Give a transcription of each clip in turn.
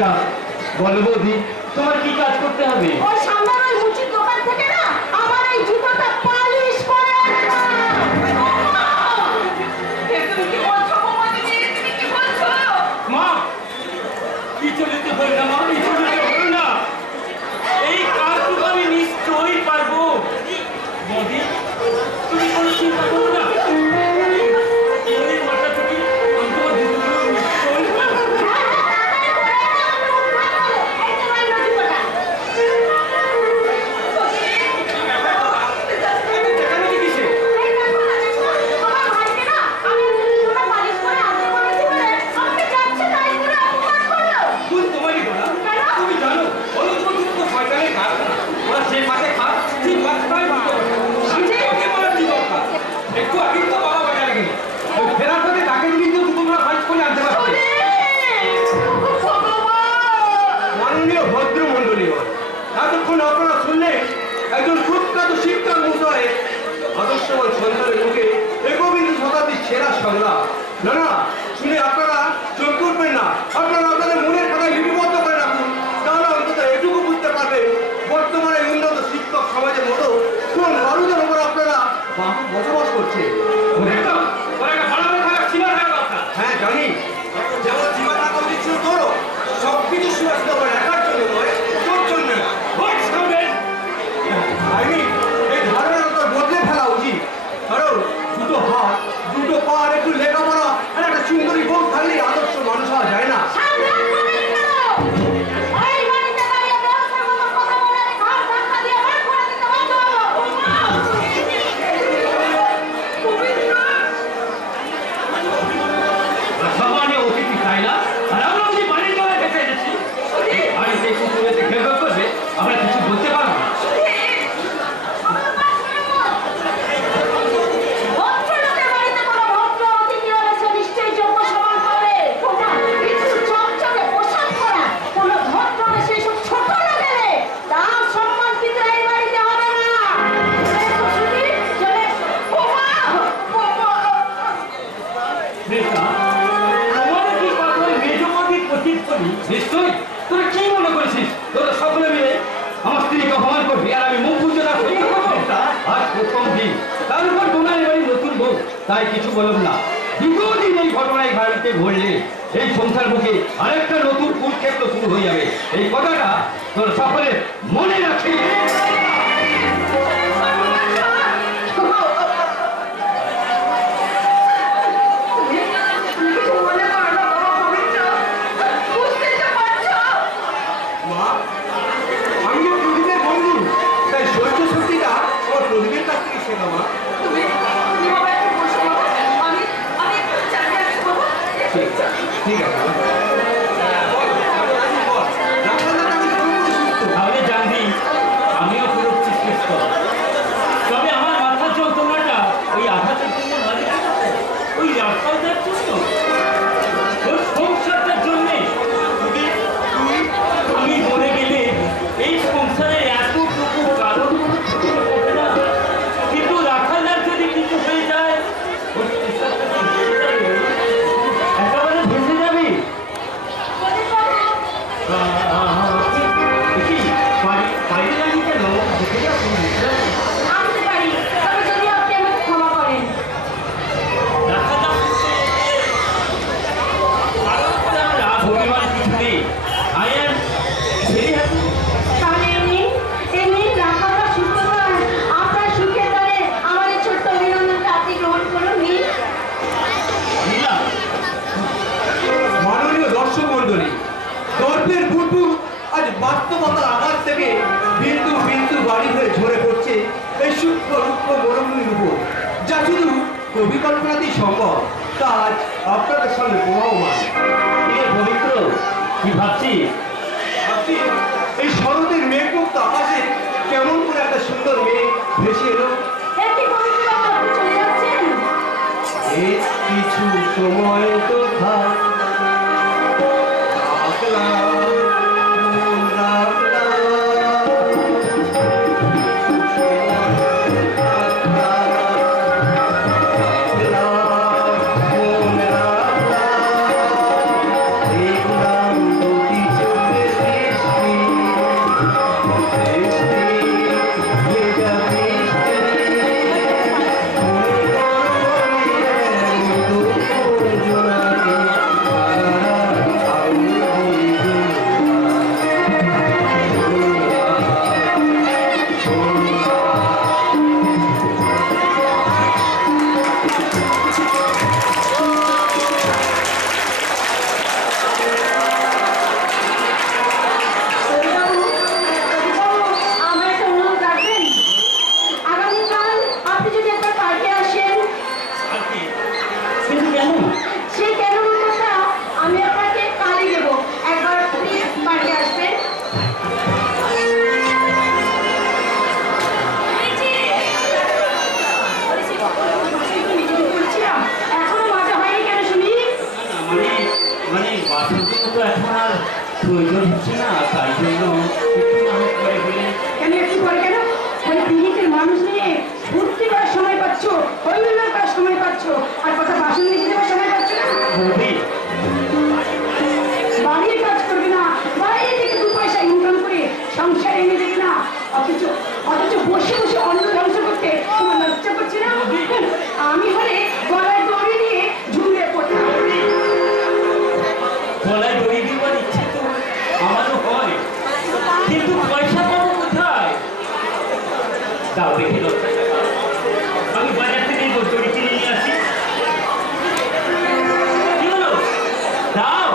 যা বলো বৌদি, তোমার কি কাজ করতে হবে? ওই সামনে ওই মুচির দোকান থেকে না আমার এই জুতোটা পালিশ করে আনবা। তুমি কি বলছো বৌমা? তুমি কি বলছো? মা, কি চলিতে হল না মা, কি চলিতে হল না? এই কাজটুকু আমি নিশ্চয়ই পারবো। বৌদি, তুমি কোনো চিন্তা করো না। এই মাথা থেকে আমি তোমার জুতোগুলো নিশ্চয়ই পারবো। এতক্ষণ আপনারা শুনলেন একজন কুখ্যাত শিক্ষার মুখে আদর্শবান সন্তানের মুখে একবিংশ শতাব্দীর সেরা সংলাপ। না না, শুনে আপনারা চোখ করবেন না, আপনারা আপনাদের মনের কথায় লিপিবদ্ধ করে রাখুন। তাহলে অন্তত এটুকু বুঝতে পারবেন বর্তমানে উন্নত শিক্ষক সমাজের মতো কোন মানুষের উপর আপনারা বসবাস করছে। হ্যাঁ জানি, যেমন সীমা থাকা উচিত ছিল তোরও, সবকিছু সুরক্ষিত করে রাখার জন্য নয়, তোর জন্য। এই ধারণা তোর বদলে ফেলা উচিত। কারণ দুটো হাত দুটো পা আর একটু লেখাপড়া আর একটা সুন্দরী বউ থাকলে আদর্শ মানুষ হওয়া যায় না। আমরা কিছু বলতে পারবো না। নিশ্চয়ই তোরা কি মনে করেছিস তোরা সকলে মিলে আমার স্ত্রীকে অপমান করবি আর আমি মুখ বুঝতে থাকবো? আজ প্রথম দিন, তার উপর বোনার বাড়ি নতুন বউ, তাই কিছু বললাম না। দীর্ঘদিন এই ঘটনায় বাড়িতে ঘটলে এই সংসার বুকে আরেকটা নতুন কুরুক্ষেত্র শুরু হয়ে যাবে। এই কথাটা তোরা সকলে মনে রাখিস। ঠিক আছে, তাহলে জানবি আমিও পুরোচ্ছি সুস্থ। তবে আমার মাথার যন্ত্রণাটা ওই আঘাতের জন্য নয়, ওই রাস্তাটার জন্য, ওই সংসারটার জন্যে। আমি মরে গেলে এই সংসারে এতটুকু কারণ হবে না, কিন্তু রাখালদার যদি কিছু হয়ে যায় একেবারে ভেসে যাবি। গল্পের বুদবুদ আজ বাস্তবতার আঘাত থেকে বিন্দু বিন্দু বাড়ি হয়ে ঝরে পড়ছে এই সূক্ষ্ম রুক্ষ মরুভূমির উপর, যা শুধু কবি কল্পনাতেই সম্ভব। তা আজ আপনাদের সামনে প্রবাহমান। পবিত্র কি ভাবছিস? ভাবছি এই শরতের মেঘমুক্ত আকাশে কেমন করে একটা সুন্দর মেঘ ভেসে এলো। কিছু সময় তো থাক প্রয়োজন হচ্ছে না, তার জন্য একটু মানুষ করে বলে। কেন একটু করে কেন? ওই পিড়িতের মানুষ নিয়ে ফুর্তি করার সময় পাচ্ছ, হইহুল্লোড় করার সময় পাচ্ছ, আর কথা বাসন লিখে দেওয়ার সময় পাচ্ছ না। বৌদি, বাড়ির কাজ করবে না, বাইরে থেকে 2 পয়সা ইনকাম করে সংসার এনে দেবে না, অথচ বসে বসে অন্ন ধ্বংস করতে তোমার লজ্জা করছে না? আমি হলে গলায় দড়ি নিয়ে ঝুলে পড়তাম। গলায় দড়ি দেওয়ার ইচ্ছে তো আমারও হয়, কিন্তু পয়সা পাবো কোথায়? দাও দেখি 10 টাকা, আমি বাজার থেকে এই দড়ি কিনে নিয়ে আসি। কি হলো? দাও।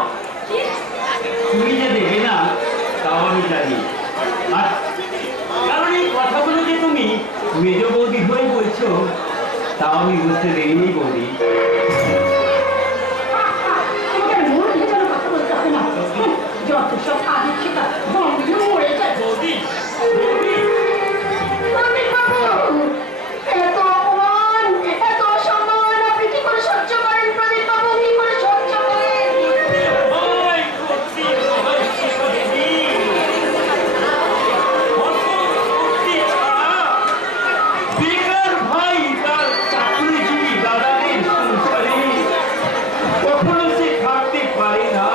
তুমি যে দেবে না তাও আমি জানি, আর কারণ এই কথাগুলো যে তুমি মেজ বৌদি হয়ে বলছো তাও আমি বুঝতে দেরিনি বৌদি। তোমাকে আর মন ভেজানো কথা বলতে হবে না। যত সব কাজের ঠিকা বন্ধ হয়ে যায়। বৌদি, বৌদি, প্রদীপ বাবু, এত অপমান, এত অসম্মান আপনি কি করে সহ্য করেন? প্রদীপ বাবু, কি করে সহ্য করেন? ওই করছি, ওই করছি। অত করছি ছাড়া বেকার ভাই তার চাকরিজীবী দাদাদের সংসারে কখনো সে থাকতে পারে না।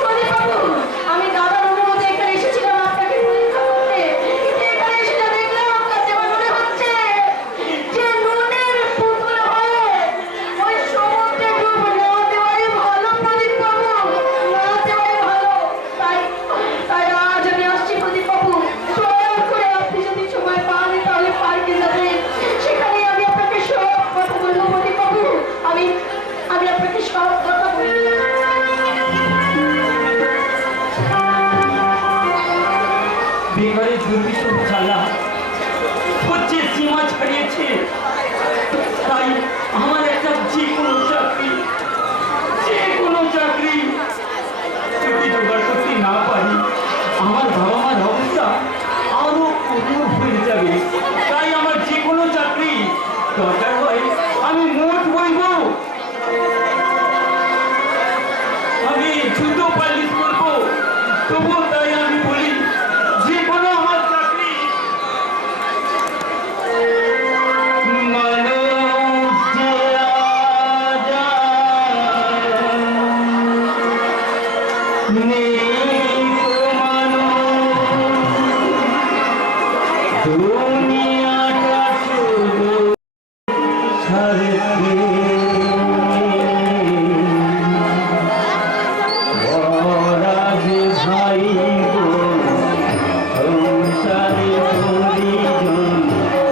প্রদীপ বাবু, আমি দাদার অনুমতি এখানে এসেছিলাম আপনাকে পরীক্ষা করতে, কিন্তু এখানে এসে যা দেখলাম আপনার যেমন মনে হচ্ছে যে নুনের পুতুল হয়ে ওই সমুদ্রে ডুব না দেওয়াই ভালো। প্রদীপ বাবু, না দেওয়াই ভালো। তাই আজ আমি আসছি প্রদীপ বাবু, দয়া করে আপনি যদি সময় পান তাহলে পার্কে যাবেন, সেখানে আমি আপনাকে সব কথা বলবো। প্রদীপ বাবু, আমি আপনাকে সব কথা বলবো। বেকারে দুর্বিত চালা হচ্ছে সীমা ছাড়িয়েছে, তাই আমার একটা যে কোনো চাকরি যদি জোগাড় করতে না পারি আমার বাবা মার অবস্থা আরো কঠোর হয়ে যাবে। তাই আমার যে কোনো চাকরি দরকার হয় আমি মোট বইব, আমি জুতো পালিশ করবো, তবুও তাই আমি বলি যে কোনো আমার চাকরি। মানুষ যে নেই তো মানুষ, দুনিয়াটা শুধু ছাড়তে ওরা যে ভাই বোন সংসারে পরিজন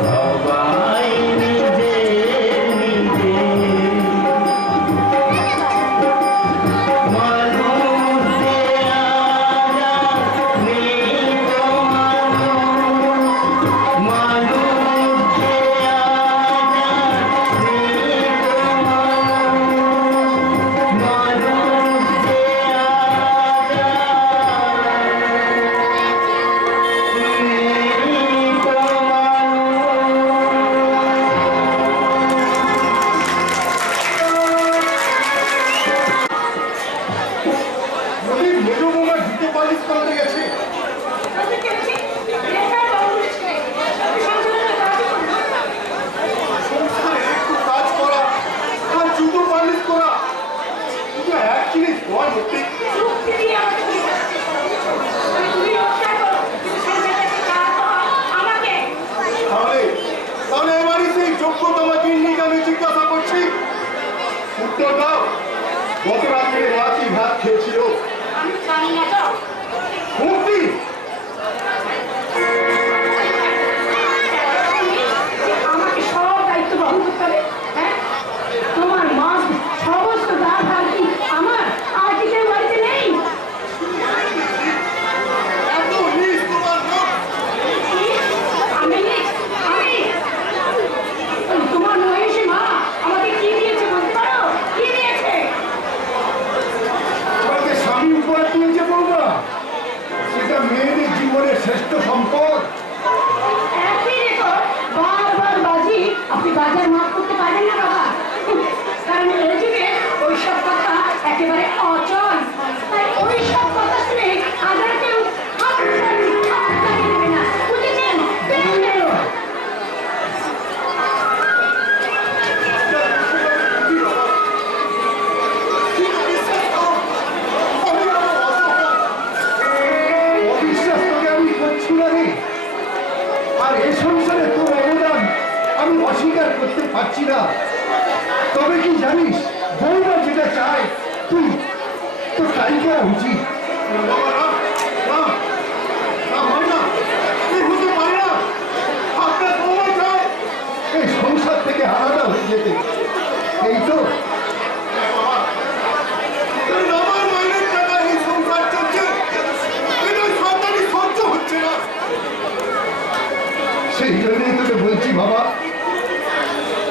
সবাই নিজের নিজের। মানুষ যে আজ নেই তো মানুষ যে আজ নেই তো মানুষ যে যদি মেজো বৌমা জুতো পালিশ করতে গেছে, সংসারে একটু কাজ করা আর জুতো পালিশ করা দুটো এক জিনিস নয় মতি। তাহলে এবারই সেই যোগ্যতম জিন্দিকে আমি জিজ্ঞাসা করছি, উত্তর দাও। গত রাত্রে রাতি ভাত খেয়েছিল আমি জানি না তো। মূর্তি আমাকে সব দায়িত্ব বহন করতে হবে। হ্যাঁ, তোমার মাছ সমস্ত দায়ভার কি আমার? আর কি কেউ বাড়িতে নেই? এত নিজ তোমার মুখ। আমি তোমার মহিষী মা আমাকে কি দিয়েছে বলতে পারো? কি দিয়েছে? তোমাকে স্বামী উপহার দিয়েছে বৌমা। অঙ্গীকার করতে পারছি না। তবে কি জানিস, বৌমা যেটা চায় তুই তো তাই করা উচিত। এই সংসার থেকে আলাদা হয়ে যেতে, এই তো সেই জন্যই তোকে বলছি বাবা,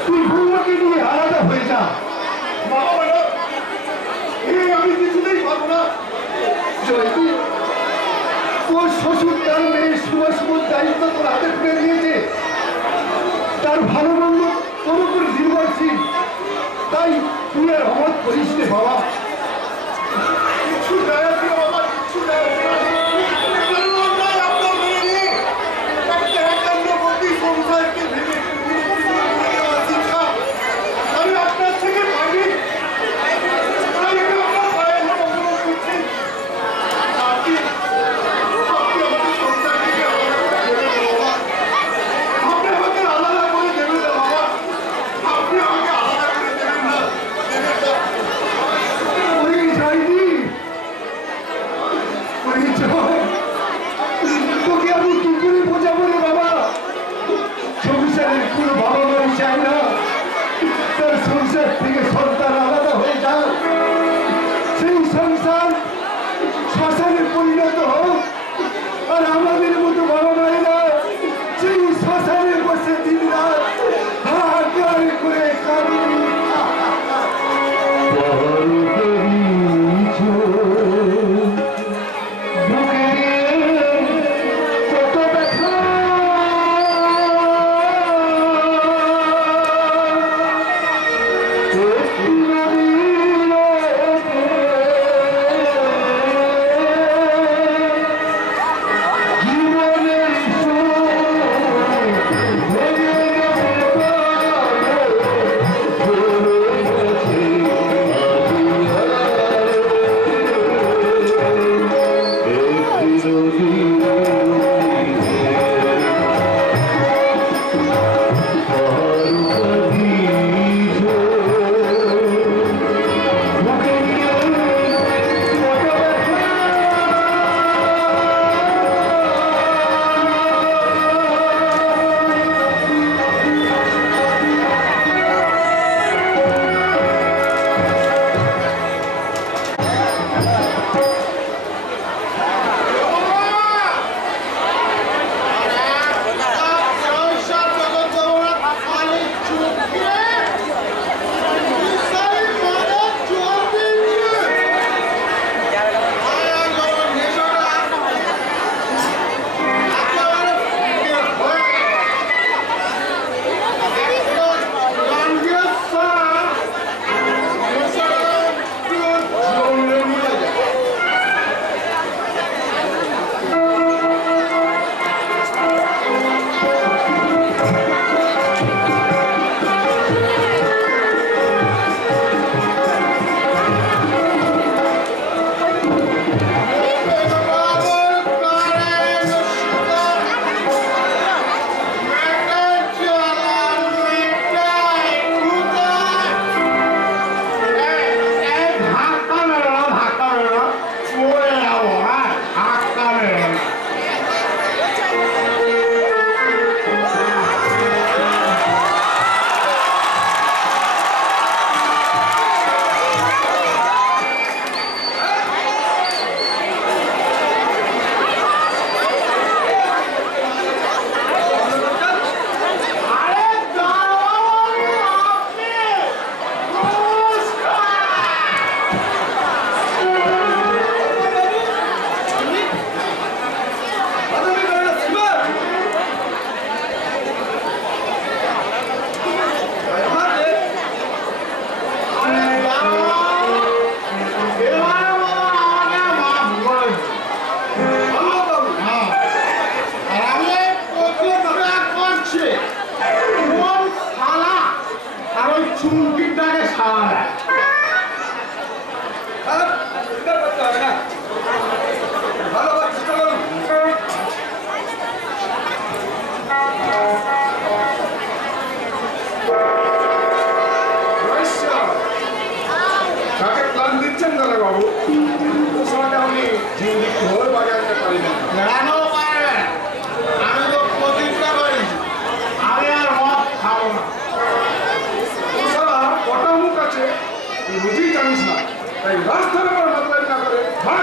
তুই বৌমাকে নিয়ে আলাদা হয়ে যা। আমি কিছুতেই পারবো না। জয়দী, তোর শ্বশুর তার মেয়ের শুভ দায়িত্ব তোর হাতে তুলে দিয়েছে। তার ভালো মন্দ তোর উপর নির্ভরশীল, তাই তুই আর অমত করিস রে বাবা। কিছু যায় আসে না বাবা, কিছু যায় আসে না। কারণ আমরা আপনার মেয়ে নিয়ে একটা একান্নবর্তী সংসারকে ভেঙে দেওয়ার শিক্ষা আমি আপনার থেকে পাইনি। তাই আমি আপনার পায়ের হাত অবলম্বন করছি। আপনি আমাদের সংসার থেকে আলাদা করে দেবেন না বাবা। আপনি আমাকে আলাদা করে দেবেন না বাবা। আপনি আমাকে আলাদা করে দেবেন না, দেবেন না। ওই জয়দী, ওই জয়, তোকে আমি কি করে বোঝাবো রে বাবা? সংসারের কোনো বাবা মাই চায় না তার সংসার থেকে সন্তান আলাদা হয়ে যাক। সেই সংসার শ্মশানে পরিণত হোক, আর আমাদের মতো বাবা মায়েরা সেই শ্মশানে বসে দিন রাত হাহাকার করে কাঁদে। জীবন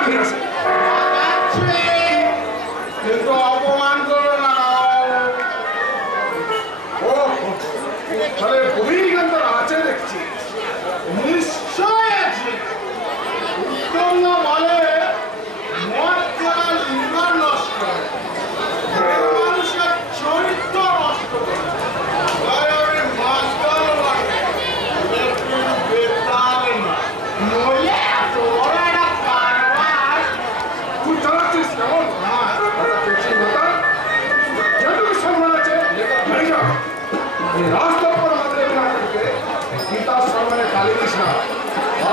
আমি আসি। কিন্তু অপমান করো না। ও তাহলে অভিজ্ঞতা আছে দেখছি, নিশ্চয় আছে। উত্তম না বলে মদ খেলা লিভার নষ্ট করে, মানুষের চরিত্র নষ্ট করে। তাই আমি মাস্টার লাগে, বেতাল না। নইলে তোর একটা কারবার তুই চালাচ্ছিস কেমন? যেটুকু সম্মান আছে বাড়ি যাও। এই রাস্তার উপর আমাদের এই নাটকে গীতার সম্মানে কালী কৃষ্ণ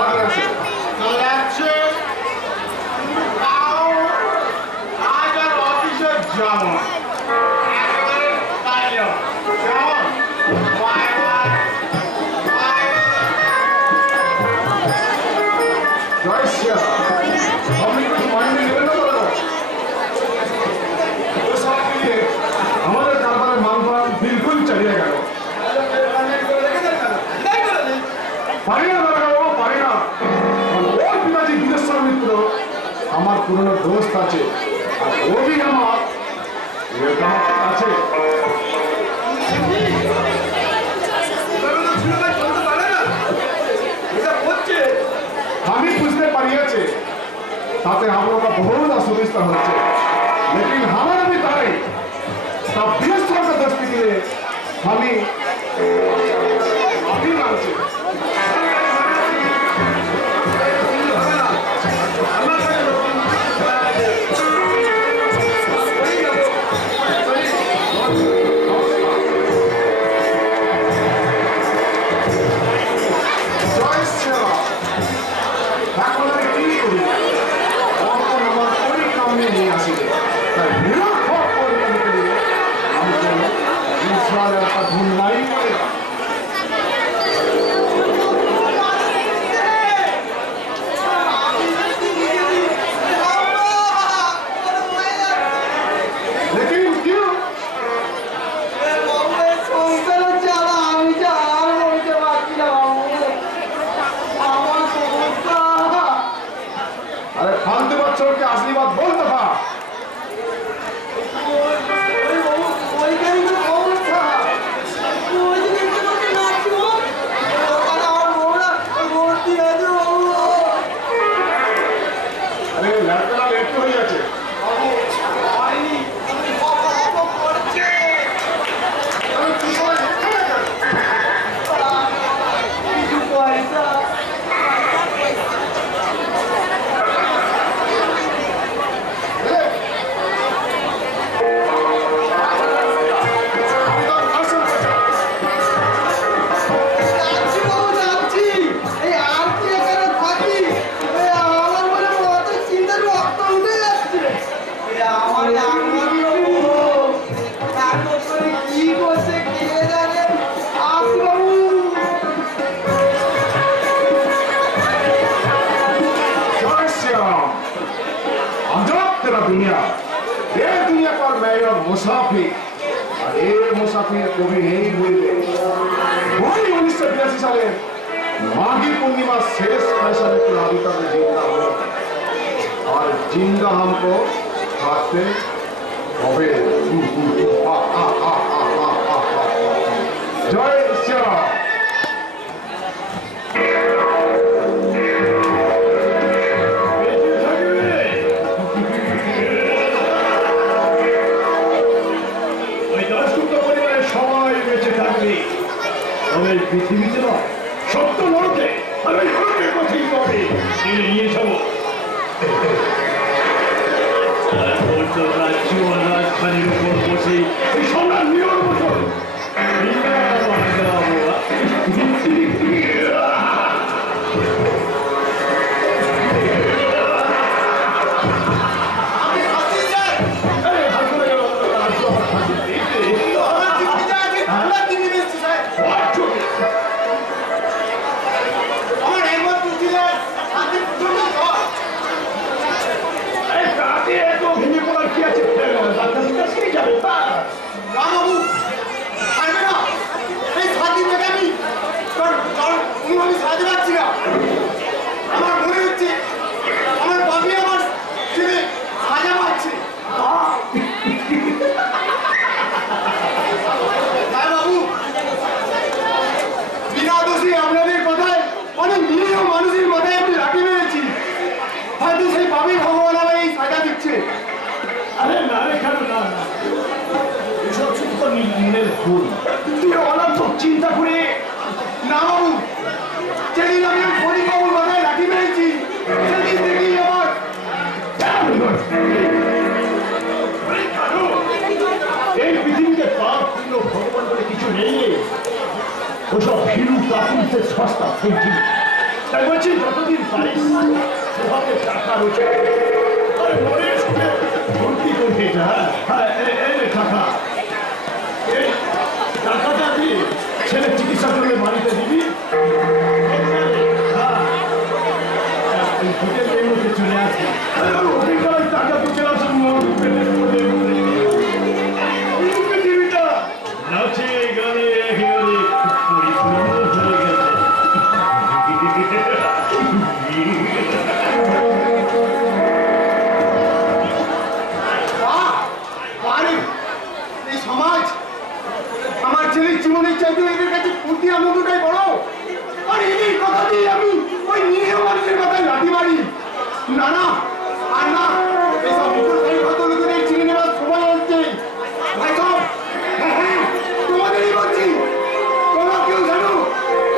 আগে আসে। যাচ্ছে তাও আজ আর অফিসে যাব না। একেবারে তাই যাব। কেমন? Bye bye. জয় শ্রীরাম। আপনি কিছু মাইনে নেবেন না তো? ও সব মিলিয়ে আমাদের কারবারের মানপান বিলকুল চালিয়ে গেল। পারি না দাদা বাবু, পারি না। ওর পিতাজি বিদেশ্বর মিত্র আমার পুরনো দোস্ত আছে, আর ওরই আমার আছে। আমি বুঝতে পারিয়াছি তাতে আমরা বহুত অসুবিধা হচ্ছে, लेकिन हमारा भी तारे तब বিদেশ্বর का दस्ती के लिए আমি माफी मांगছি। मुसाफिर और एक मुसाफिर कभी नहीं भूलते। वही 1982 साले माघी पूर्णिमा शेष फैसले के अभी तक जिंदा हो और जिंदा हमको खाते होवे। जय श्री राम। পৃথিবীতে না সত্য নরকে আমি নরকে পথিক করে নিয়ে যাব। রাজধানীর উপর বসে এই সম্রাট নিয়ম মতো রামবাবু, এই স্বাধীন হয়েছে? আরে না রে কেন না না। এসব শুধু তো মনের ভুল। তুই অনার্থক চিন্তা করে না বাবু, যেদিন আমি ওই ফরিদবাবুর মাথায় লাঠি মেরেছি সেদিন থেকেই আমার এই পৃথিবীতে পাপ পুণ্য ভগবান বলে কিছু নেই। ওসব ভীরু কাপুরুষের সস্তা ফুলকি। তাই বলছি যতদিন পারিস সেভাবে টাকা রয়েছে আরে মনের সুখে ভর্তি করতে যা। হ্যাঁ এই টাকা, এই টাকাটা দিয়ে ছেলে চিকিৎসা করলে বাড়িতে দিবি। হ্যাঁ এই হোটেলের মধ্যে চলে আসবি। আরে হোটেল করার টাকা তো চলে আসুন পৃথিবীটা নাচে গানে একেবারে পরিপূর্ণ হয়ে গেছে। আরে এই সমাজ আমার ছেলের জীবনের চাইতে এদের কাছে ফুর্তি আনন্দটাই বড়। আর এদের কথা দিয়ে আমি ওই নিরীহ মানুষের মাথায় লাঠি মারি? না না, আর না, এইসব মুখোশধারী ভদ্রলোকেদের চিনে নেওয়ার সময় হচ্ছে। ভাই সব, হ্যাঁ হ্যাঁ, তোমাদেরই বলছি, তোমরা কেউ জানো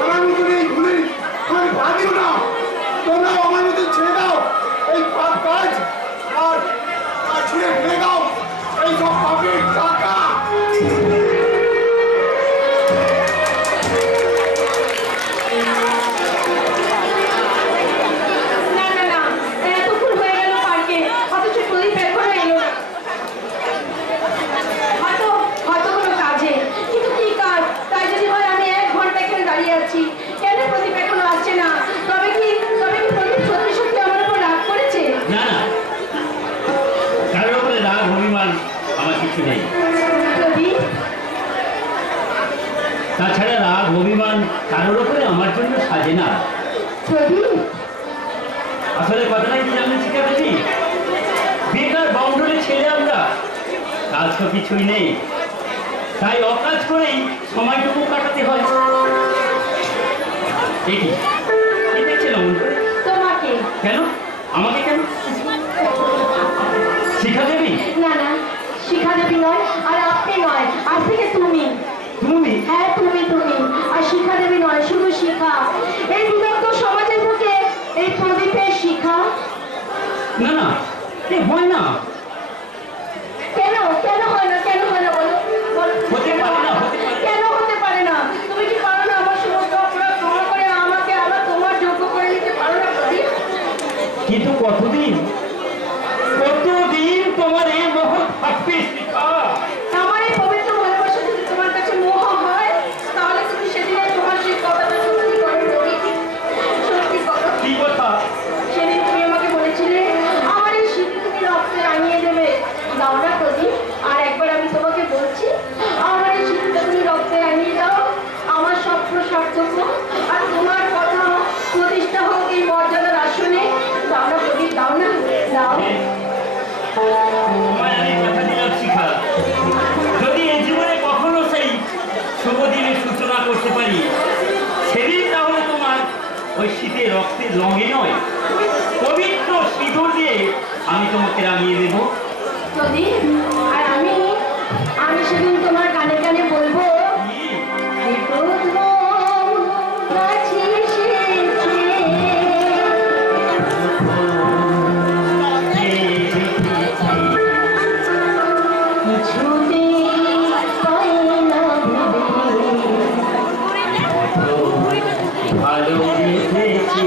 আমার মতন এই ভুলের আমার ভাবিও না। তোমরাও আমার মতন ছেড়ে দাও এই পাপ কাজ, আর আর ছুঁড়ে ফেলে দাও এইসব পাপের টাকা। না না না, এতক্ষণ হয়ে গেল পার্কে, অথচ প্রদীপ এখনো এলো না। হয়তো হয়তো কোনো কাজে, কিন্তু কি কাজ? তাই যদি হয় আমি 1 ঘন্টা এখানে দাঁড়িয়ে আছি, কেন প্রদীপ এখনো আসছে না? তবে কি প্রদীপ সত্যি সত্যি আমার উপর রাগ করেছে? না না, কারোর উপরে রাগ অভিমান আমার কিছু নেই। প্রদীপ, তাছাড়া রাগ অভিমান কারোর উপরে আমার জন্য সাজে না। প্রদীপ, আসলে কথাটাই কি আমি শিখাচ্ছি, বেকার বাউন্ডারি ছেলে আমরা, কাজ তো কিছুই নেই, তাই অকাজ করেই সময়টুকু কাটাতে হয়। দেখি কি দেখছিলাম তোমাকে। কেন? আমাকে কেন? শিখা দেবী? না না, শিখা দেবী নয়, আর আপনি নয়, আজ থেকে তুমি। তুমি? হ্যাঁ তুমি, আর শিখা দেবী নয়, শুধু শিখা। এই বিভক্ত সমাজের বুকে এই প্রদীপের শিখা। না না, এ হয় না। কেন কেন হয় না? কেন হয় না বলো? হতে পারে না, হতে পারে না। কেন হতে পারে না? তুমি কি পারো না আমার সমস্ত অপরাধ ক্ষমা করে আমাকে আবার তোমার যোগ্য করে নিতে পারো না প্রদীপ? কিন্তু কতদিন তোমার এই মোহ থাকবে শিখা? আমার এই পবিত্র ভালোবাসা যদি তোমার কাছে মোহ হয়, তাহলে তুমি সেদিনে তোমার সেই কথাটা সত্যি করো প্রদীপ, সত্যি করো। কি কথা? সেদিন তুমি আমাকে বলেছিলে আমার এই স্মৃতি তুমি রক্তে রাঙিয়ে দেবে। দাও না প্রদীপ, আর একবার আমি তোমাকে বলছি, আমার এই স্মৃতিটা তুমি রক্তে রাঙিয়ে দাও। আমার স্বপ্ন সার্থক হোক, আর তোমার কথা প্রতিষ্ঠা হোক এই মর্যাদার আসনে। দাও না প্রদীপ, দাও না, দাও। তোমায় আমি কথা দিলাম শিখা, যদি এই জীবনে কখনো সেই শুভ দিনের সূচনা করতে পারি, সেদিন তাহলে তোমার ওই শীতের রক্তের রঙে নয়, পবিত্র সিঁদুর দিয়ে আমি তোমাকে রাঙিয়ে দেবো। প্রদীপ, আর আমি সেদিন তোমার কানে কানে বলবো, এই প্রথম কাছে এসেছে, কিছুতে পাই না ভেবে, ভালোবেসেছি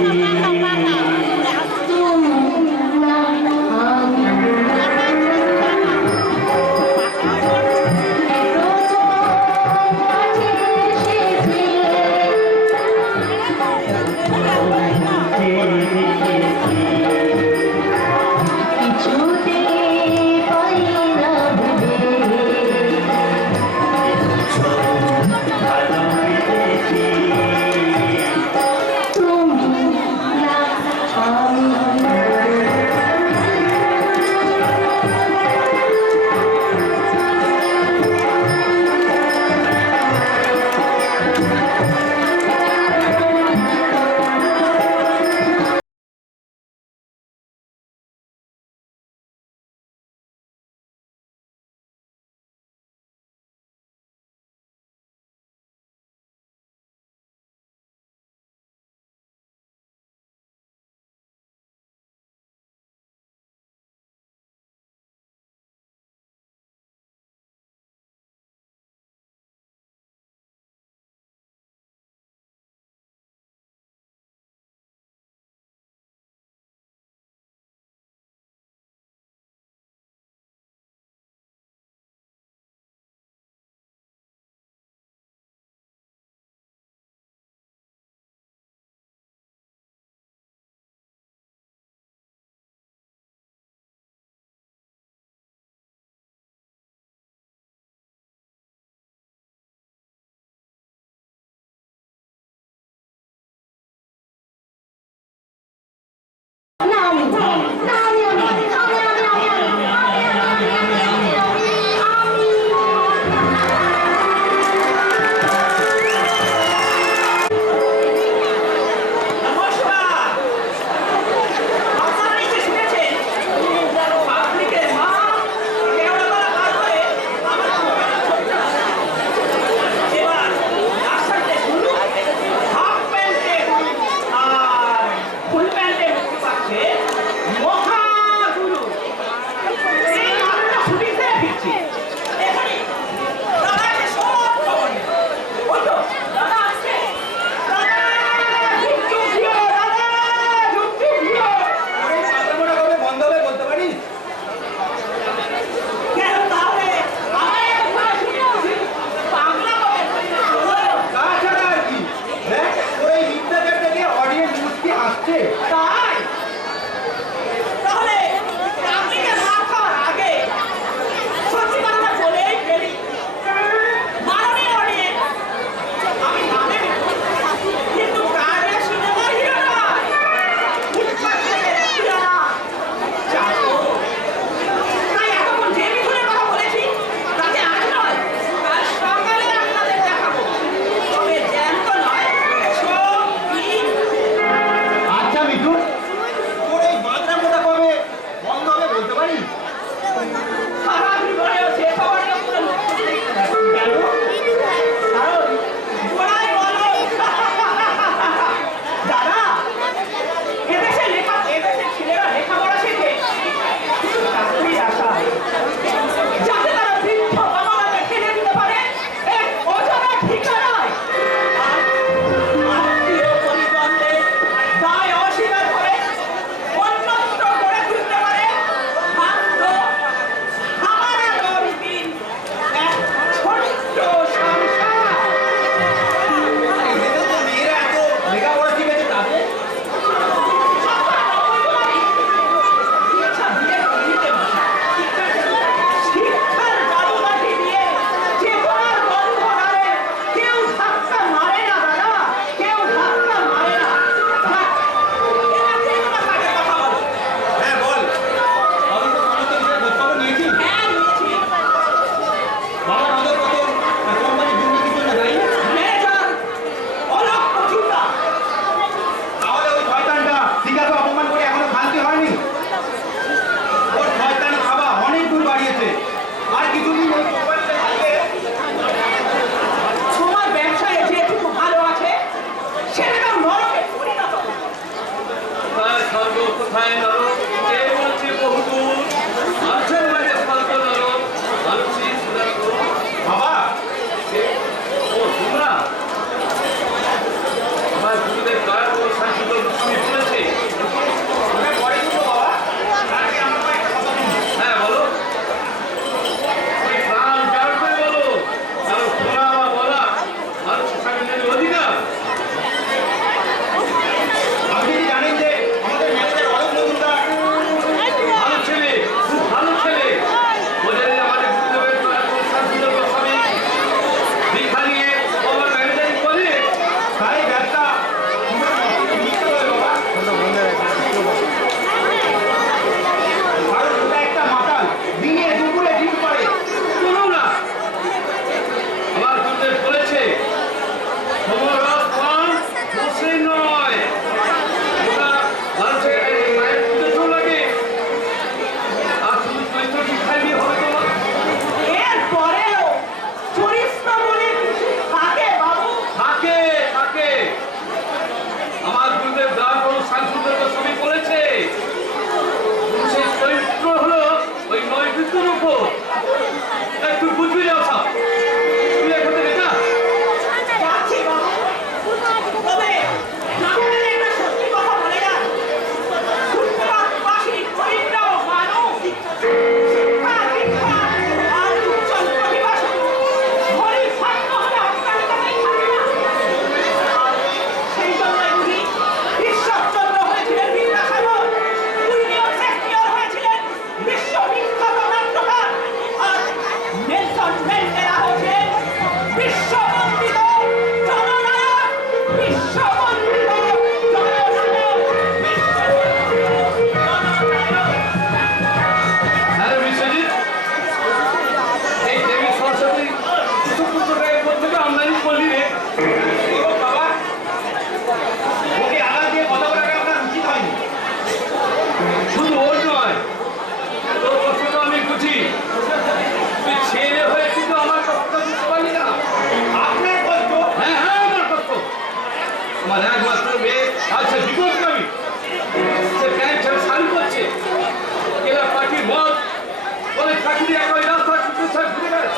না আমি না আমি আমি আমি আমি নমস্কার। আপনারা এসে শুনেছেন? পাবলিকের মা কেওড়াতলা পার করে আমার দোকানে চলতে আসে। এবার তার সাথে শুনুন, হাফ প্যান্টে আর ফুল প্যান্টে মুক্তি পাচ্ছে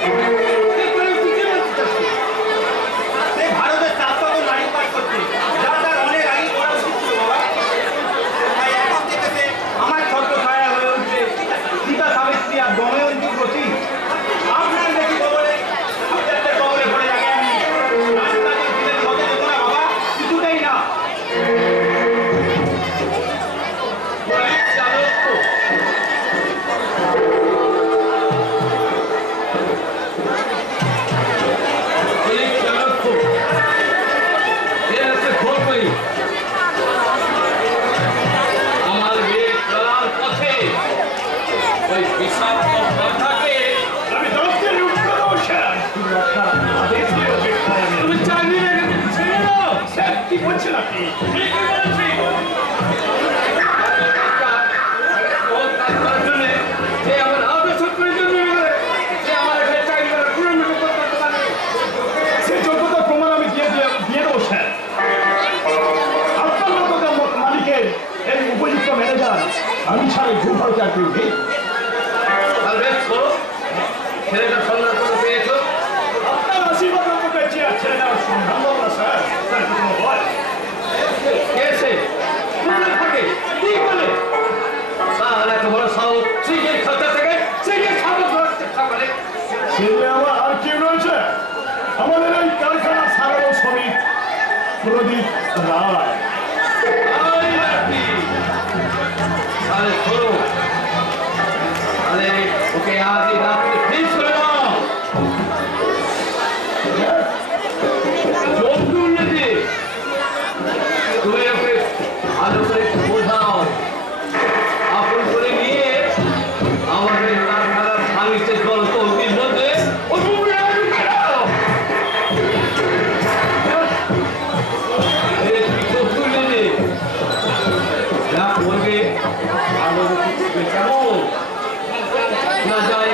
সে ভারতের চাপটাও নারী পাঠ করছে যার তার অনেক আগে করা উচিত ছিল বাবা। তাই এখন থেকে সে আমার ছত্র ছায়া হয়ে উঠছে সীতা সাবিত্রী আর দময়ন্তী প্রতি। আপনার দেখি কবলে আপনাদের কবলে পড়ে যাবে আমি রাজকাজের দিনের হতে দেবো না বাবা, কিছুতেই না। আমার বেশ চলার পথে ওই বিষাক্ত কথাকে আমি দশকে রুখে দেবো স্যার। তুমি আপনার আদেশ দিয়ে অপেক্ষা আমি। তুমি চাকরি রেখে ছেড়ে দাও। স্যার কি বলছেন আপনি? ঠিকই বলেছি। ও কাজ করার জন্যে যে আমার আদর্শ করে জন্মে গেলে সে আমার এখানে চাকরি করার পুরো মিলে করতে পারে। সে যোগ্যতা প্রমাণ আমি দিয়ে দেবো স্যার। আপনার মতো মালিকের এই উপযুক্ত ম্যানেজার আমি ছাড়া ভূ ভারতে আর কেউ নেই। আর বেশ করো, ছেলেটার সন্ধান করে পেয়েছো। আপনার আশীর্বাদ আমাকে পেয়েছি আর ছেলেটার সন্ধান পাবো না স্যার। স্যার কি কোনো ভয়? এসে কোথায় থাকে কি বলে তার এত বড় সাহস সিংহের খাতা থেকে সিংহের খাতা ধরার চেষ্টা করে। ছেলে আমার আর কেউ রয়েছে? আমাদের এই কারখানার সাধারণ শ্রমিক প্রদীপ রায়। আই রাখি আরে ধরো আরে ওকে আজই রাত্রে ফিস করে দাও। জব্দুল নদী তুমি ওকে ভালো করে বোঝাও, আপন করে নিয়ে আমাদের কারখানার সামিতে জল তহবিল মধ্যে ও তুমি ঢুকে দাও। এই জব্দুল নদী যা বলবে ভালো কেমন না যায়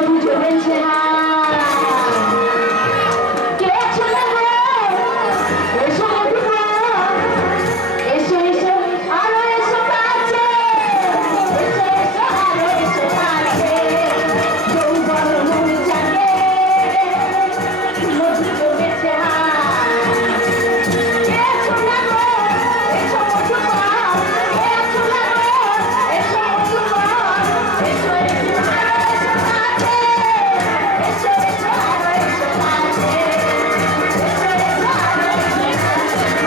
মধু জমেছে কে আছো না গো? এসো মধু গো, এসো এসো আরো এসো কাছে, এসো এসো আরো এসো কাছে, যৌবন মন জাগে মধু জমেছে কে আছো না গো? এসো মধু গো, কে আছো না গো? এসো মধু গো, এসো এসো আরো এসো কাছে, এসো এসো আরো এসো কাছে, এসো এসো আরো এসো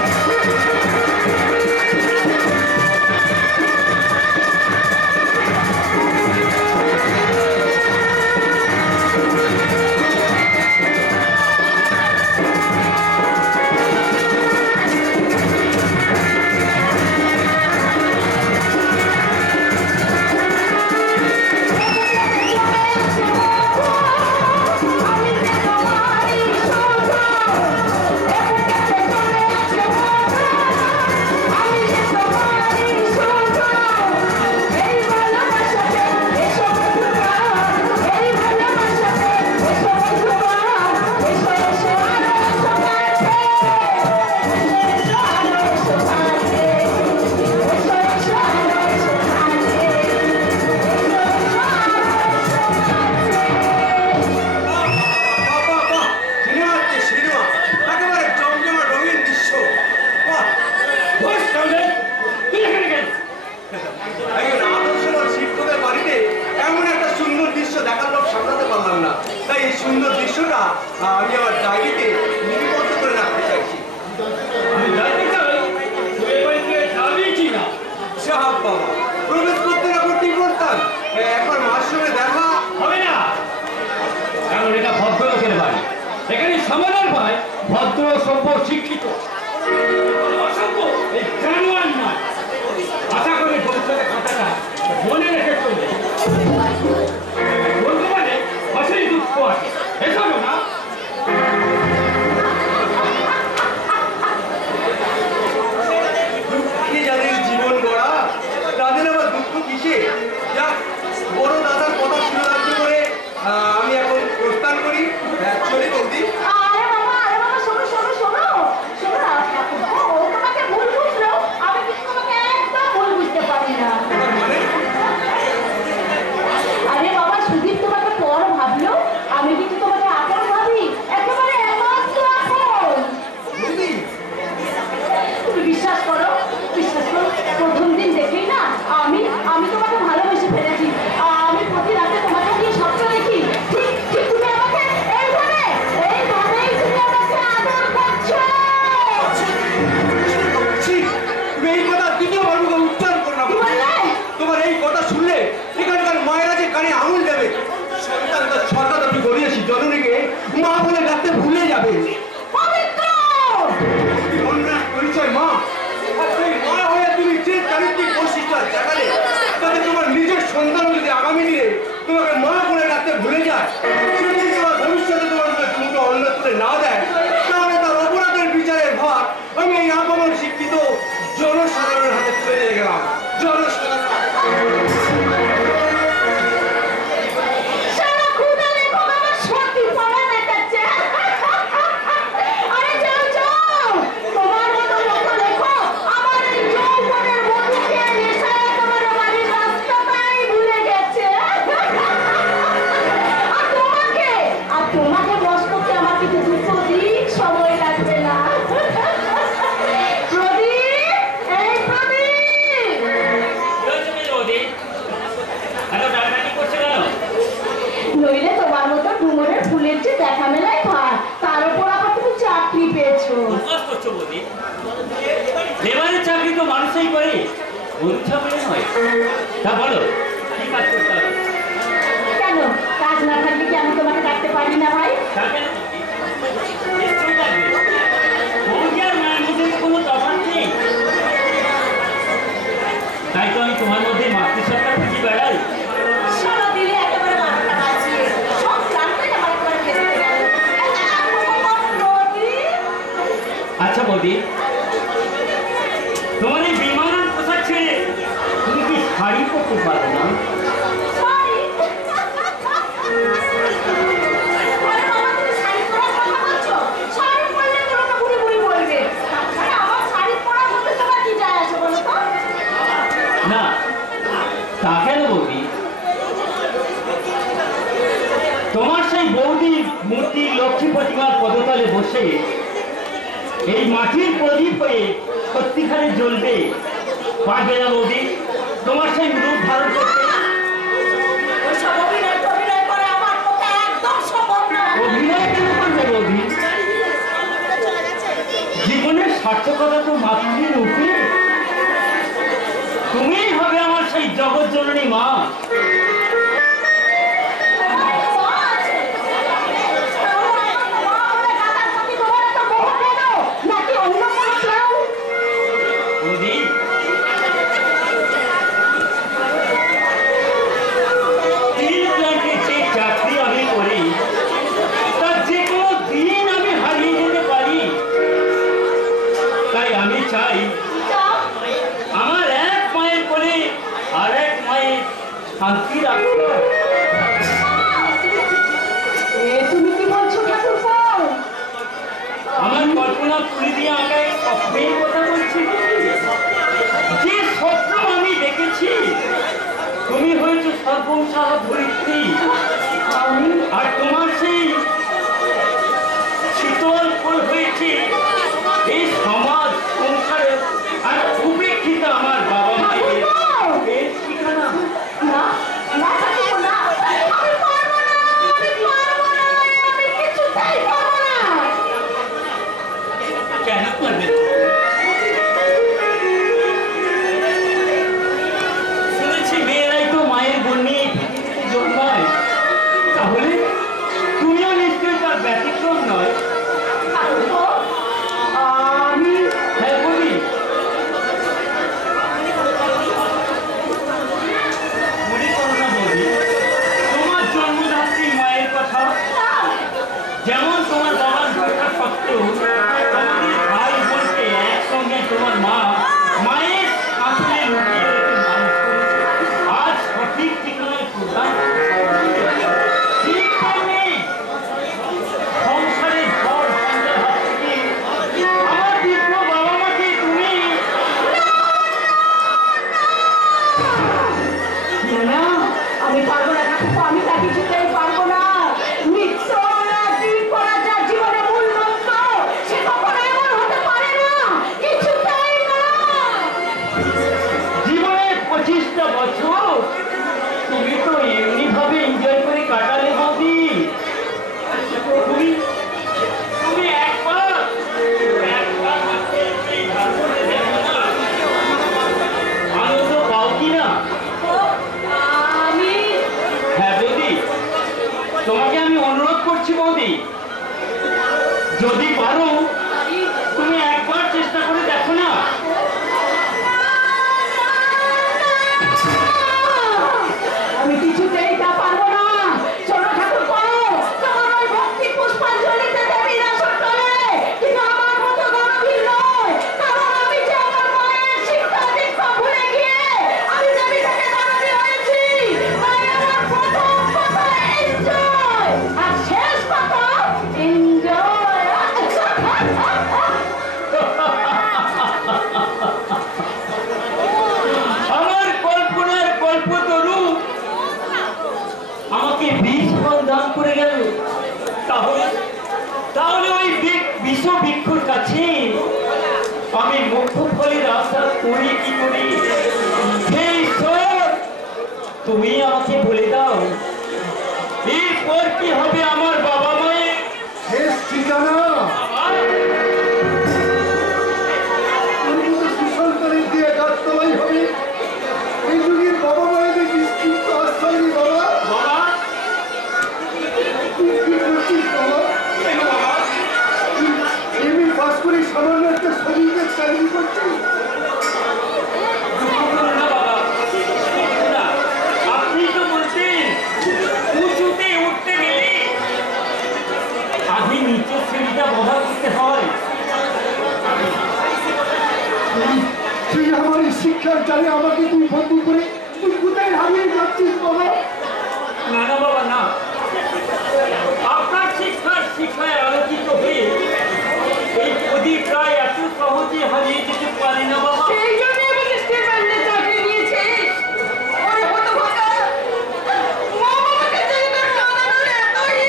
কাছে। বাহ, বাহ, বাহ, সিনেমা হচ্ছে সিনেমা, একেবারে জমজমা রঙিন দৃশ্য। বাহ, বস কাউন্টার, তুই এখানে কেন? একজন আদর্শবান শিক্ষকের বাড়িতে এমন একটা সুন্দর দৃশ্য দেখার লোক সামলাতে পারলাম না, তাই এই সুন্দর দৃশ্যটা আমি আমার ডায়েরিতে লিপিবদ্ধ করে রাখতে চাইছি। আমি জানতে চাই তুই এই বাড়িতে যাবিই না। সাহাব বাবা, প্রবেশ করতে না করতেই বলতাম একবার মার সঙ্গে দেখা। হবে না, কারণ এটা ভদ্রলোকের বাড়ি। এখানে সমাধান পায় ভদ্র, সভ্য, শিক্ষিত। অসভ্য এই জানোয়ার নয়। আশা করি ভবিষ্যতে কথাটা মনে রেখে চলবে। বর্তমানে অসেই দুঃখ আছে, এসব না। দুঃখী যাদের জীবন গড়া, তাদের আবার দুঃখ কিসে? যাক, বড় দাদার কথা শুনে করে আমি এখন প্রস্থান করি। চলি বৌদি। আরে বাবা, শোনো শোনো শোনো শোনো না, ও তোমাকে ভুল বুঝলো, আমি কিন্তু তোমাকে একদম ভুল বুঝতে পারি না। তার মানে আরে বাবা, সুদীপ তোমাকে পর ভাবলো, আমি কিন্তু তোমাকে আপন ভাবি, একেবারে একমাত্র আপন। বৌদি, তুমি বিশ্বাস করো, প্রথম দিন দেখেই না আমি তোমাকে ভালোবেসে ফেলেছি। আমি প্রতি রাতে তোমাকে নিয়ে স্বপ্ন দেখি, ঠিক ঠিক তুমি আমাকে এইভাবেই তুমি আমাকে আদর করছো। ছি, তুমি এই কথা দ্বিতীয়বার মুখে উচ্চারণ করো না। কি বললে? তোমার এই কথা শুনলে এখানকার মায়েরা যে কানে আঙুল দেবে। সন্তান তার সরকার তুমি গড়িয়েছি, জননীকে মা বলে ডাকতে ভুলে যাবে। পবিত্র! অন্য এক পরিচয় মা। আর সেই মা হয়ে তুমি যে চারিত্রিক বৈশিষ্ট্য দেখালে, তাতে তোমার নিজের সন্তান যদি আগামী দিনে তোমাকে মা বলে ডাকতে ভুলে যায়, সেদিন তোমার ভবিষ্যতে তোমার মুখে অন্ন তুলে না দেয়, তাহলে তার অপরাধের বিচারের ভার আমি এই আপন শিক্ষিত জনসাধারণের হাতে তুলে দিয়ে গেলাম। জনসাধারণ সারা খুদা দেখো আমার সত্যি পড়া দেখাচ্ছে। আরে যাও যাও, তোমার মতো লোক দেখো আমার এই যৌবনের মধুকে নেশায় তোমার বাড়ির রাস্তাটাই ভুলে গেছে। আর তোমাকে বস করতে আমার কিন্তু দুটো দিন সময় লাগবে না। প্রদীপ, এই প্রদীপ, নইলে তোমার মতো ডুমুরের ফুলের যে দেখা মেলায় ভার, তার উপর আবার তুমি চাকরি পেয়েছো। লেবারের চাকরি তো মানুষই করে, গরু ছাগলে নয়। তা বলো, কি কাজ করতে হবে? কেন কাজ না থাকলে কি আমি তোমাকে ডাকতে পারি না ভাই? তা কেন? নিশ্চয়ই থাকবে। বৌদি আর মায়ের মধ্যে তো কোনো তফাৎ নেই। তাই তো আমি তোমার মধ্যে মাতৃসত্তা খুঁজে বেড়াই। সারা দিনে একেবারে মাথাটা বাঁচিয়ে সব প্ল্যানটাই আমার একেবারে ভেস্তে গেল। আচ্ছা বৌদি, তোমার এই বিমানের পোশাক ছেড়ে তুমি কি শাড়ি পরতে পারো না? সরি তোমার সেই বৌদির মূর্তি লক্ষ্মী প্রতিমার পদতলে বসে এই মাটির প্রদীপ হয়ে সত্যিকারে জ্বলবে, পারবে না বৌদি তোমার সেই রূপ ধারণ করতে? ওইসব অভিনয় টভিনয় করে আমার পক্ষে একদম সম্ভব না। অভিনয় কেন করবে বৌদি? জীবনের সার্থকতা তো মাতৃর রূপে। তুমিই হবে আমার সেই জগৎ জননী মা। বৌদি, স্টিল প্ল্যান্টে যে চাকরি আমি করি তার যে কোনো দিন আমি হারিয়ে যেতে পারি। তাই আমি চাই আমার এক মায়ের কোলে আর এক মায়ের শান্তি রাখতে। তুমি কি বলছো ঠাকুরপো? আমার কল্পনা তুলে দিয়ে আঁকা এই স্বপ্নের কথা বলছি। যে স্বপ্ন আমি দেখেছি, তুমি হয়েছো সর্বংসাহ ধরিত্রী, আর তোমার সেই শীতল ফুল হয়েছে এই সমাজ সংসারে আর উপেক্ষিত আমার বাবা মায়ের এর ঠিকানা। না না ঠাকুরপো, না, আমি পারবো না, আমি পারবো না, আমি কিছুতেই পারবো না। কেন করবে? শুনেছি মেয়েরাই তো মায়ের গুণ নিয়ে পৃথিবীতে জন্মায়, তাহলে তুমিও নিশ্চয়ই তার ব্যতিক্রম নয়। ঠাকুরপো, আমি হ্যাঁ বলি, মনে করো না বলি, তোমার জন্মদাত্রী মায়ের কথা, যেমন তোমার বাবার দরকার সত্ত্বেও তোমাদের ভাই বোনকে একসঙ্গে তোমার মা মায়ের আসলে লুকিয়ে রেখে মানুষ করেছে। আজ সঠিক ঠিকানায় প্রদান ঠিক নেই। সংসারের ঝড় ঝঞ্ঝার হাত থেকে আমার দীর্ঘ বাবা মাকে তুমি না, আমি পারবো না ঠাকুরপো, আমি তা কিছুতেই পারবো না। নিত্য দিন করা যার জীবনে মূল মন্ত্র, সে কখনো এমন হতে পারে না, কিছুতেই না। জীবনের 25টা বছর তুমি তো এমনি ভাবে এনজয় করে কাটালে বৌদি। তুমি তুমি একবার মাত্র এই ঝাড়খণ্ডে দেখো না, আনন্দ পাও কিনা? আমি হ্যাঁ বৌদি, তোমাকে আমি অনুরোধ করছি বৌদি, যদি পারো তুমি একবার চেষ্টা করে দেখো না। আমি কিছুতেই তা পারবো না। চলো ঠাকুরপো, তোমার ওই ভক্তি পুষ্পাঞ্জলিতে দেবীর আসর তলে, কিন্তু আমার মতো গণভীর নয়, কারণ আমি যে আমার মায়ের শিক্ষা দীক্ষা ভুলে গিয়ে আমি দেবী থেকে গণভী হয়েছি। তাই আমার প্রথম কথা এনজয়, আর শেষ কথা এনজয়। আমার কল্পনার কল্পতরু আমাকে বীজ ফল দান করে গেল, তাহলে তাহলে ওই বিশ্ব বৃক্ষর কাছে আমি মুখ্য ফলের আশা করি কি করি? হে ঈশ্বর, তুমি আমাকে বলে দাও এরপর কি হবে আমার বাবা মায়ের? শেষ ঠিকানা সুসন্তানের দিয়ে গাছতলাই হবে। এই যুগের বাবা মায়েদের নিশ্চিন্ত আশ্রয় নেই বাবা। বাবা তুই কি করছিস বাবা? কেন বাবা? এমনি পাস করে সামান্য একটা শরীরের চাকরি করছিস। দুঃখ করো না বাবা, না, আপনি তো বলছেন উঁচুতে উঠতে গেলে আগে নিচের সিঁড়িটা ব্যবহার করতে হয়। তুই আমার এই শিক্ষার জালে আমাকে তুই বন্ধু করে তুই কোথায় হারিয়ে যাচ্ছিস বাবা? না না বাবা, না, আপনার শিক্ষায় আলোকিত হয়ে এই প্রদীপ প্রায় এত সহজে হারিয়ে যেতে পারে না বাবা। সেই জন্যই আমাকে স্টেট ব্যান্ডে চাকরি দিয়েছিস। ওরে হতভাগা, মা বাবাকে ছেড়ে তোর কাঁদানোর এতই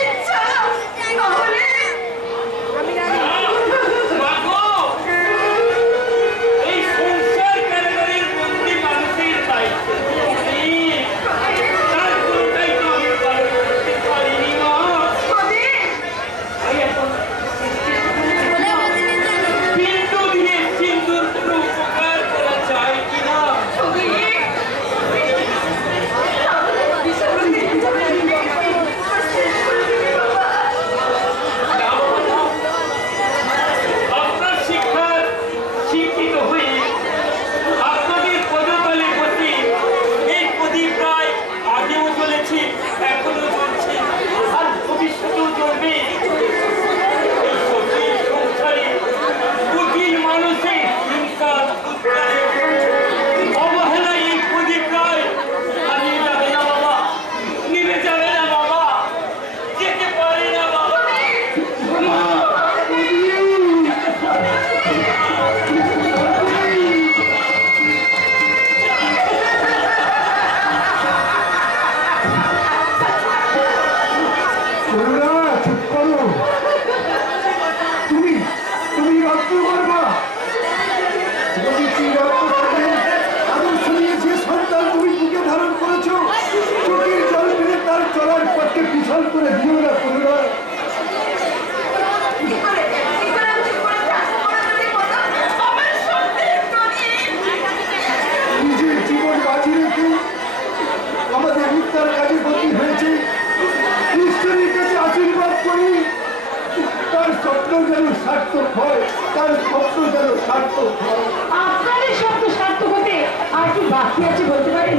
স্বপ্ন যেন সার্থক হয়, তার স্বপ্ন যেন সার্থক হয়। আপনাদের স্বপ্ন সার্থক হতে আর কি বাকি আছে বলতে পারেন?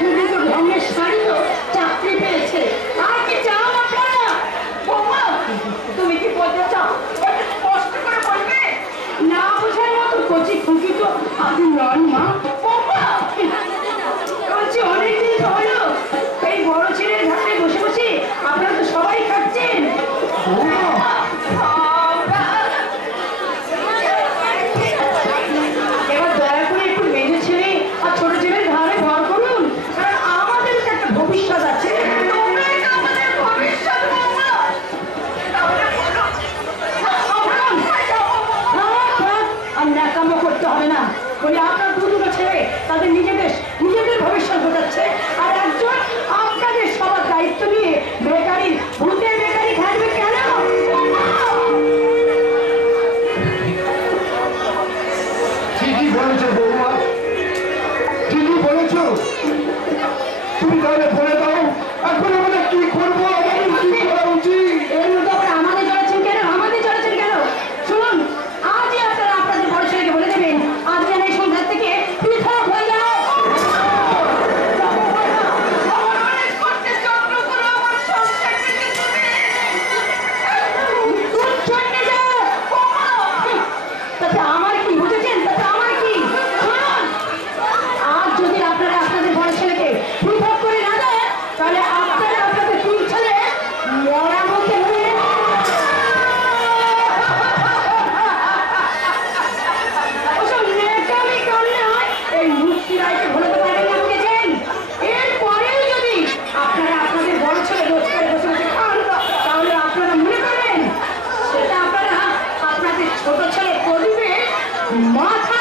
দুটো তো ঢঙ্গের শাড়িও চাকরি পেয়েছে, আর কি চাও আপনারা? বৌমা, তুমি কি বলতে চাও? একটু স্পষ্ট করে বলবে। না বোঝার মতো কচি খুঁকি তো আপনি নন মা। বৌমা, বলছি অনেকদিন তো হলো এই বড় ছেলের ঘাটে বসে বসে আপনারা তো সবাই খাচ্ছেন। এবার দয়া করে একটু মেজো ছেলে আর ছোট ছেলের ঘাড়ে ভর করুন, কারণ আমাদের তো একটা ভবিষ্যৎ আছে। তোমরাই তো আমাদের ভবিষ্যৎ, বৌমা। তাহলে বলো, আর ন্যাকামো করতে হবে না। বলি আপনার দুটো ছেলে তাদের নিজেদের ভবিষ্যৎ বোঝাচ্ছে, আর একজন আপনাদের সবার দায়িত্ব নিয়ে বেকারি ভূতের বেকারি খাটবে কেন? ঠিকই বলেছো বৌমা, ঠিকই বলেছো। তুমি তাহলে বলে দাও, এখন আমাদের কি করবো, আমাদের কি করা উচিত? এর মধ্যে আবার আমাদের জড়াচ্ছেন কেন? শুনুন, আজই আপনারা আপনাদের বড় ছেলেকে বলে দেবেন, আজ যেন এই সংসার থেকে পৃথক হয়ে যাও। তাতে আমার কি বুঝেছেন? তাতে আমার কি? শুনুন, আজ যদি আপনারা আপনাদের বড় ছেলেকে পৃথক করে না দেন, তাহলে আপনারা আপনাদের তিন ছেলে মরা বলতে হবে। ওসব নেকামি করলে হয়, এই মুক্তি রায়কে ভোলাতে পারেন না, বুঝেছেন? এরপরেও যদি আপনারা আপনাদের বড় ছেলে রোজগারে বসে বসে খান, তাহলে আপনারা মনে করবেন সেটা আপনারা আপনাদের ছোট ছেলে প্রদীপে মাথা